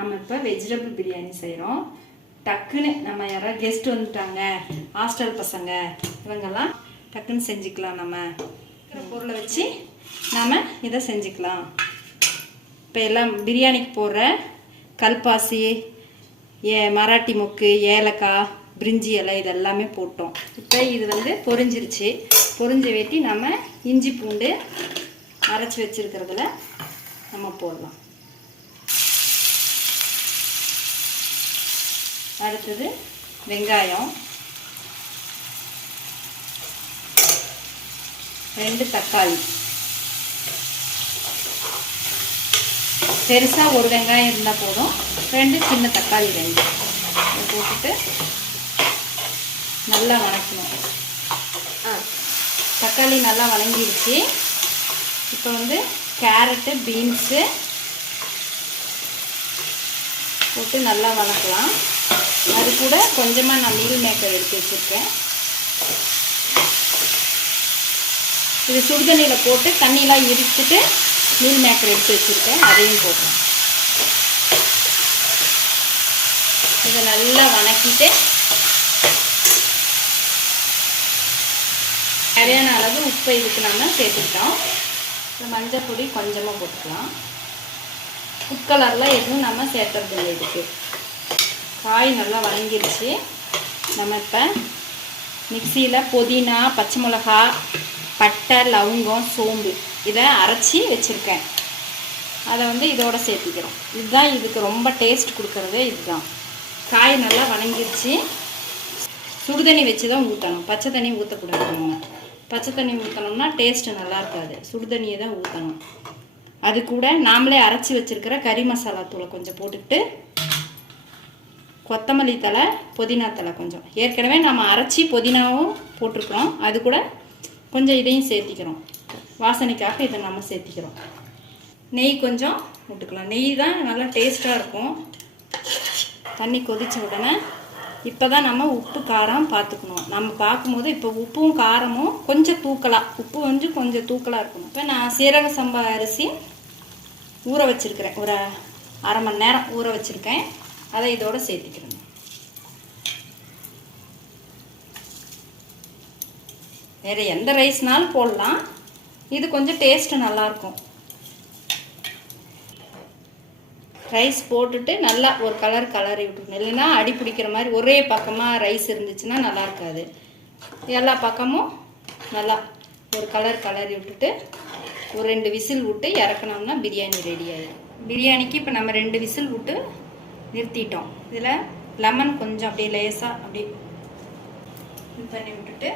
நம்ம இப்போ வெஜிடபிள் பிரியாணி செய்கிறோம். டக்குன்னு நம்ம யாராவது கெஸ்ட் வந்துட்டாங்க, ஹாஸ்டல் பசங்க இவங்கெல்லாம் டக்குன்னு செஞ்சுக்கலாம். நம்ம பொருளை வச்சு நாம் இதை செஞ்சுக்கலாம். இப்போ எல்லாம் பிரியாணிக்கு போடுற கல்பாசி, மராட்டி மொக்கு, ஏலக்காய், பிரிஞ்சி இலை இதெல்லாமே போட்டோம். இப்போ இது வந்து பொரிஞ்சிருச்சு. பொரிஞ்சு வெட்டி நம்ம இஞ்சி பூண்டு அரைச்சி வச்சுருக்கிறதுல நம்ம போடலாம். அடுத்தது வெங்காயம், 2 தக்காளி, பெருசாக ஒரு வெங்காயம் இருந்தால் போதும், 2 சின்ன தக்காளி 2 போட்டுட்டு நல்லா வணக்கணும். தக்காளி நல்லா வணங்கிடுச்சு. இப்போ வந்து கேரட்டு, பீன்ஸு போட்டு நல்லா வணக்கலாம். அது கூட கொஞ்சமாக நான் மீல் மேக்கர் எடுத்து வச்சுருக்கேன். இது சுடுதண்ணியில் போட்டு தண்ணியெலாம் இடிச்சுட்டு மீல் மேக்கர் எடுத்து வச்சுருக்கேன், அதையும் போட்டேன். இதை நல்லா வணக்கிட்டு சரியான அளவு உப்பை இதுக்கு நம்ம சேர்த்துக்கிட்டோம். மஞ்சள் பொடி கொஞ்சமாக போட்டுக்கலாம். ஃபுட் கலரில் எதுவும் நம்ம சேர்த்துறதில்லை. இதுக்கு காய் நல்லா வதங்கிருச்சு. நம்ம இப்போ மிக்சியில் புதினா, பச்சை மிளகா, பட்டை, லவங்கம், சோம்பு இதை அரைச்சி வச்சுருக்கேன். அதை வந்து இதோட சேர்த்திக்கிறோம். இதுதான் இதுக்கு ரொம்ப டேஸ்ட் கொடுக்கறதே இதுதான். காய் நல்லா வதங்கிருச்சு. சுடுதண்ணி வச்சு தான் ஊற்றணும், பச்சை தண்ணி ஊற்றக்கூடாது. நம்ம பச்சை தண்ணி ஊற்றினோம்னா டேஸ்ட்டு நல்லா இருக்காது. சுடுதண்ணியை தான் ஊற்றணும். அது கூட நாமளே அரைச்சி வச்சுருக்கிற கறி மசாலா தூளை கொஞ்சம் போட்டுக்கிட்டு, கொத்தமல்லி தழை, புதினா தழை கொஞ்சம், ஏற்கனவே நம்ம அரைச்சி புதினாவும் போட்டிருக்கிறோம், அது கூட கொஞ்சம் இதையும் சேர்த்திக்கிறோம். வாசனைக்காக இதை நம்ம சேர்த்திக்கிறோம். நெய் கொஞ்சம் விட்டுக்கலாம். நெய் தான் நல்லா டேஸ்ட்டாக இருக்கும். தண்ணி கொதித்த உடனே இப்போ தான் நம்ம உப்பு காரம் பார்த்துக்கணும். நம்ம பார்க்கும்போது இப்போ உப்பும் காரமும் கொஞ்சம் தூக்கலாக, உப்பு வந்து கொஞ்சம் தூக்கலாக இருக்கணும். இப்போ நான் சீரக சம்பா அரிசி ஊற வச்சுருக்கிறேன், ஒரு அரை மணி நேரம் ஊற வச்சுருக்கேன். அதை இதோடு சேர்த்துக்கிறேன். வேறு எந்த ரைஸ்னாலும் போடலாம், இது கொஞ்சம் டேஸ்ட்டு நல்லாயிருக்கும். ரைஸ் போட்டுட்டு நல்லா ஒரு கலரி விட்டுக்கணும். இல்லைன்னா அடி பிடிக்கிற மாதிரி ஒரே பக்கமாக ரைஸ் இருந்துச்சுன்னா நல்லா இருக்காது. எல்லா பக்கமும் நல்லா ஒரு கலரி விட்டுட்டு ஒரு 2 விசில் விட்டு இறக்கணும்னா பிரியாணி ரெடி ஆகிடும். பிரியாணிக்கு இப்போ நம்ம 2 விசில் விட்டு நிறுத்திட்டோம். இதில் லெமன் கொஞ்சம் அப்படியே லேசாக அப்படியே இது பண்ணி விட்டுட்டு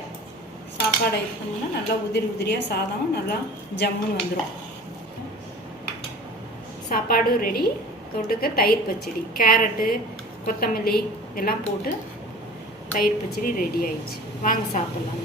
சாப்பாடை இது பண்ணிங்கன்னா நல்லா உதிரியாக சாதம் நல்லா ஜம்முன்னு வந்துடும். சாப்பாடும் ரெடி. தொட்டுக்க தயிர் பச்சடி, கேரட்டு, கொத்தமல்லி எல்லாம் போட்டு தயிர் பச்சடி ரெடி ஆயிடுச்சு. வாங்க சாப்பிட்லாம்.